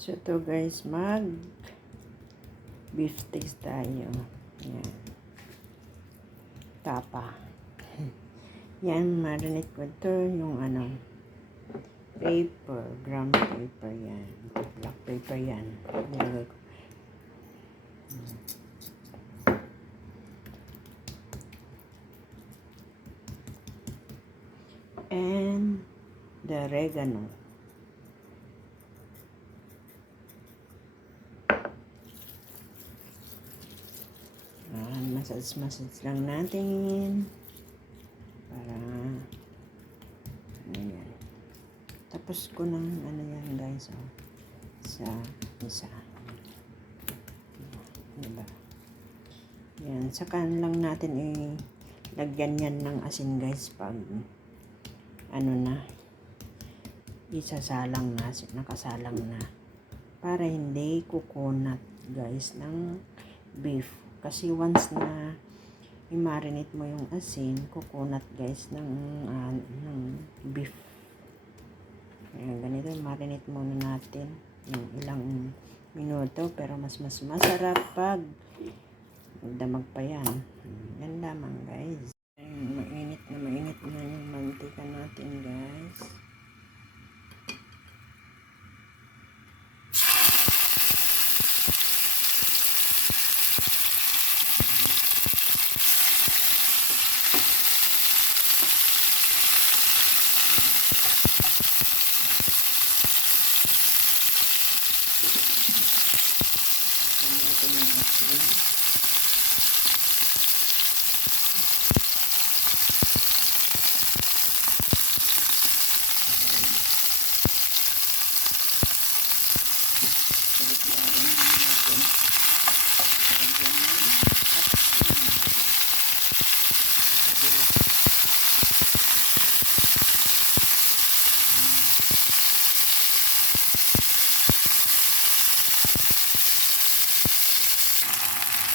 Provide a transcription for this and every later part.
So to guys, mag beef steaks tayo. Yan. Tapa. Yan, marinate ko to yung paper, ground paper yan. Black paper yan. Nilagay ko. And the oregano. Massage lang natin para yan. Tapos ko ng yan guys sa isa, diba? Yan, saka lang natin lagyan yan ng asin guys pag na isasalang na, nakasalang na, para hindi kukunat guys ng beef. Kasi once na i-marinate mo yung asin, kukunat guys ng beef. Kaya ganito, marinate muna natin yung ilang minuto, pero mas masarap pag magdamag pa yan. Yan lamang guys. Mainit na yung mantika natin guys.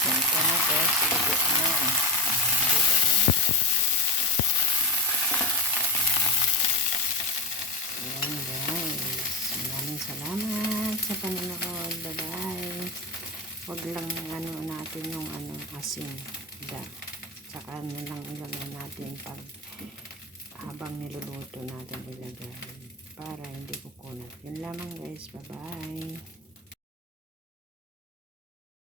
Ito na guys, ilagay na. Ayan guys. Maraming salamat sa panonood. Bye-bye. Huwag lang natin yung asin. Saka lang ilagay natin pag habang niluluto natin ilagay para hindi kukunat. Yun lamang guys. Bye-bye.